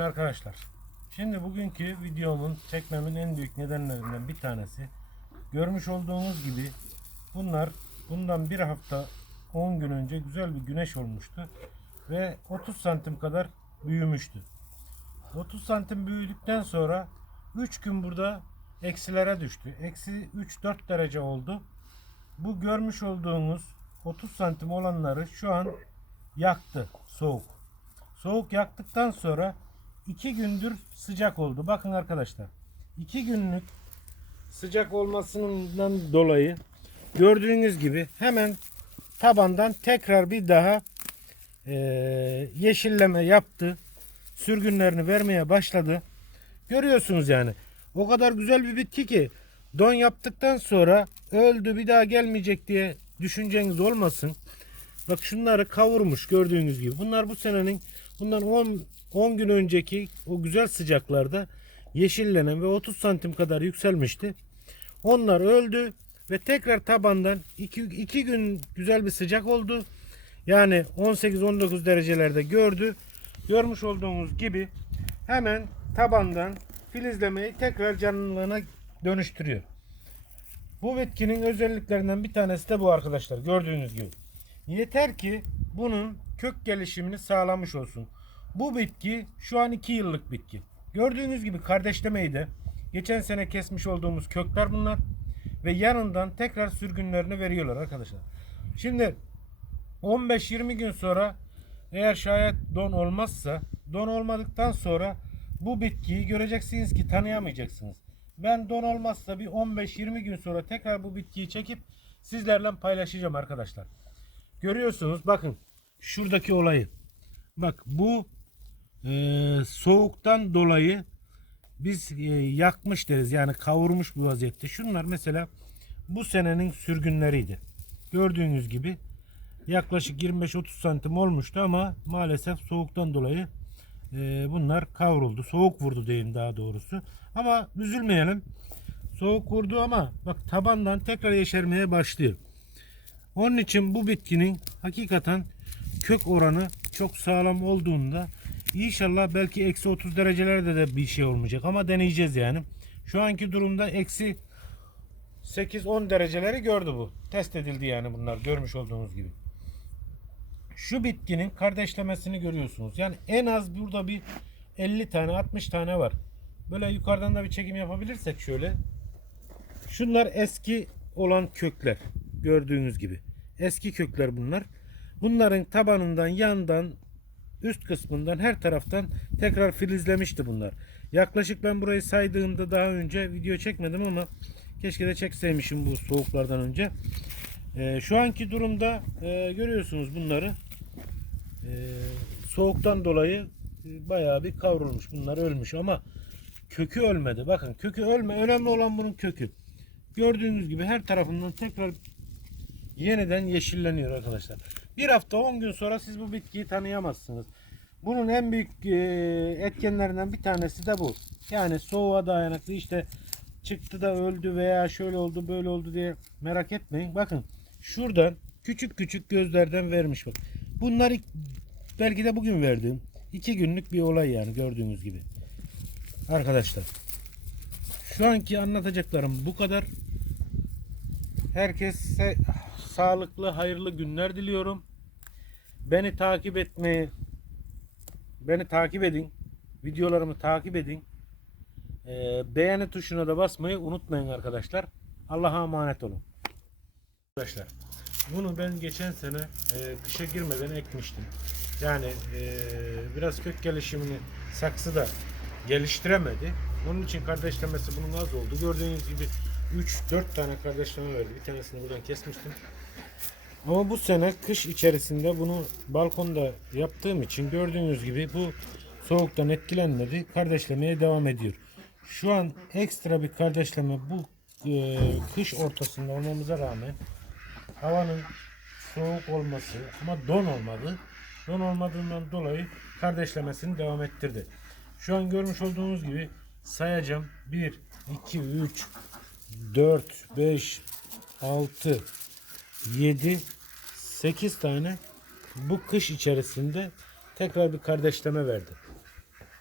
arkadaşlar. Şimdi bugünkü videomun çekmemin en büyük nedenlerinden bir tanesi görmüş olduğunuz gibi bunlar bundan bir hafta 10 gün önce güzel bir güneş olmuştu ve 30 santim kadar büyümüştü. 30 santim büyüdükten sonra 3 gün burada eksilere düştü. Eksi 3-4 derece oldu. Bu görmüş olduğunuz 30 santim olanları şu an yaktı soğuk. Soğuk yaktıktan sonra 2 gündür sıcak oldu. Bakın arkadaşlar. 2 günlük sıcak olmasından dolayı gördüğünüz gibi hemen tabandan tekrar bir daha eee, yeşilleme yaptı. Sürgünlerini vermeye başladı. Görüyorsunuz yani. O kadar güzel bir bitki ki don yaptıktan sonra öldü bir daha gelmeyecek diye düşünceniz olmasın. Bak şunları kavurmuş gördüğünüz gibi. Bunlar bu senenin bundan 10 10 gün önceki o güzel sıcaklarda yeşillenen ve 30 santim kadar yükselmişti. Onlar öldü ve tekrar tabandan 2 2 gün güzel bir sıcak oldu. Yani 18-19 derecelerde gördü. Görmüş olduğunuz gibi hemen tabandan filizlemeyi tekrar canlılığına dönüştürüyor. Bu bitkinin özelliklerinden bir tanesi de bu arkadaşlar. Gördüğünüz gibi. Yeter ki bunun kök gelişimini sağlamış olsun. Bu bitki şu an 2 yıllık bitki. Gördüğünüz gibi kardeşlemeyi de geçen sene kesmiş olduğumuz kökler bunlar. Ve yanından tekrar sürgünlerini veriyorlar arkadaşlar. Şimdi 15-20 gün sonra eğer şayet don olmazsa don olmadıktan sonra bu bitkiyi göreceksiniz ki tanıyamayacaksınız. Ben don olmazsa bir 15-20 gün sonra tekrar bu bitkiyi çekip sizlerle paylaşacağım arkadaşlar. Görüyorsunuz bakın şuradaki olayı. Bak bu e, soğuktan dolayı biz e, yakmış deriz yani kavurmuş bir vaziyette. Şunlar mesela bu senenin sürgünleriydi. Gördüğünüz gibi yaklaşık 25-30 santim olmuştu ama maalesef soğuktan dolayı e, bunlar kavruldu. Soğuk vurdu diyeyim daha doğrusu. Ama üzülmeyelim. Soğuk vurdu ama bak tabandan tekrar yeşermeye başlıyor. Onun için bu bitkinin hakikaten kök oranı çok sağlam olduğunda inşallah belki eksi 30 derecelerde de bir şey olmayacak ama deneyeceğiz yani. Şu anki durumda eksi 8-10 dereceleri gördü bu. Test edildi yani bunlar görmüş olduğunuz gibi. Şu bitkinin kardeşlemesini görüyorsunuz. Yani en az burada bir 50 tane 60 tane var. Böyle yukarıdan da bir çekim yapabilirsek şöyle. Şunlar eski olan kökler. Gördüğünüz gibi. Eski kökler bunlar. Bunların tabanından, yandan, üst kısmından her taraftan tekrar filizlemişti bunlar. Yaklaşık ben burayı saydığımda daha önce video çekmedim ama keşke de çekseymişim bu soğuklardan önce. Ee, şu anki durumda e, görüyorsunuz bunları. Ee, soğuktan dolayı e, bayağı bir kavrulmuş. Bunlar ölmüş ama kökü ölmedi. Bakın kökü ölme. Önemli olan bunun kökü. Gördüğünüz gibi her tarafından tekrar yeniden yeşilleniyor arkadaşlar. Bir hafta 10 gün sonra siz bu bitkiyi tanıyamazsınız. Bunun en büyük e, etkenlerinden bir tanesi de bu. Yani soğuğa dayanıklı işte çıktı da öldü veya şöyle oldu böyle oldu diye merak etmeyin. Bakın şuradan küçük küçük gözlerden vermiş bak. Bunlar belki de bugün verdiğim iki günlük bir olay yani gördüğünüz gibi. Arkadaşlar şu anki anlatacaklarım bu kadar. Herkese sağlıklı, hayırlı günler diliyorum. Beni takip etmeyi, beni takip edin. Videolarımı takip edin. Ee, beğeni tuşuna da basmayı unutmayın arkadaşlar. Allah'a emanet olun. Arkadaşlar bunu ben geçen sene e, kışa girmeden ekmiştim. Yani e, biraz kök gelişimini saksıda geliştiremedi. Onun için kardeşlemesi bunun az oldu. Gördüğünüz gibi 3-4 tane kardeşleme verdi. Bir tanesini buradan kesmiştim. Ama bu sene kış içerisinde bunu balkonda yaptığım için gördüğünüz gibi bu soğuktan etkilenmedi. Kardeşlemeye devam ediyor. Şu an ekstra bir kardeşleme bu e, kış ortasında olmamıza rağmen havanın soğuk olması ama don olmadı. Don olmadığından dolayı kardeşlemesini devam ettirdi. Şu an görmüş olduğunuz gibi sayacağım. 1, 2, 3, 4, 5, 6, 7, 8 tane bu kış içerisinde tekrar bir kardeşleme verdi.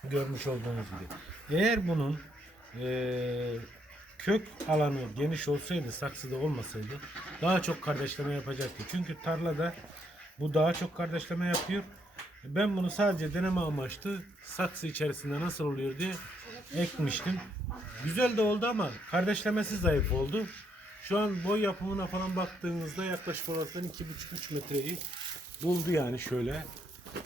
Görmüş olduğunuz gibi. Eğer bunun eee, kök alanı geniş olsaydı, saksıda olmasaydı daha çok kardeşleme yapacaktı. Çünkü tarlada bu daha çok kardeşleme yapıyor. Ben bunu sadece deneme amaçlı saksı içerisinde nasıl oluyor diye ekmiştim. Güzel de oldu ama kardeşlemesi zayıf oldu. Şu an boy yapımına falan baktığınızda yaklaşık olarak 2,5-3 metreyi buldu yani şöyle.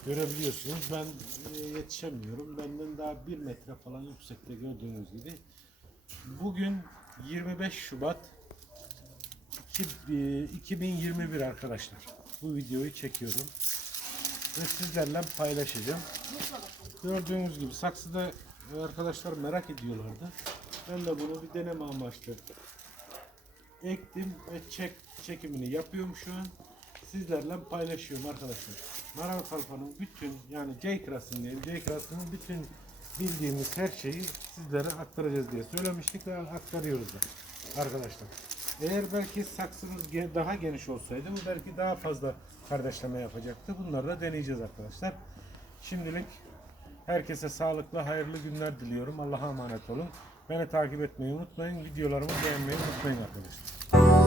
Görebiliyorsunuz. Ben e, yetişemiyorum. Benden daha 1 metre falan yüksekte gördüğünüz gibi. Bugün 25 Şubat iki- e, 2021 arkadaşlar. Bu videoyu çekiyorum. Ve sizlerle paylaşacağım. Gördüğünüz gibi saksıda arkadaşlar merak ediyorlardı. Ben de bunu bir deneme amaçlı ektim ve çek çekimini yapıyorum şu an. Sizlerle paylaşıyorum arkadaşlar. Maral Kalfa'nın bütün yani J-Class'ın değil J-Class'ın bütün bildiğimiz her şeyi sizlere aktaracağız diye söylemiştik ve aktarıyoruz da arkadaşlar. Eğer belki saksımız daha geniş olsaydı bu belki daha fazla kardeşleme yapacaktı. Bunları da deneyeceğiz arkadaşlar. Şimdilik herkese sağlıklı, hayırlı günler diliyorum. Allah'a emanet olun. Beni takip etmeyi unutmayın. Videolarımı beğenmeyi unutmayın arkadaşlar.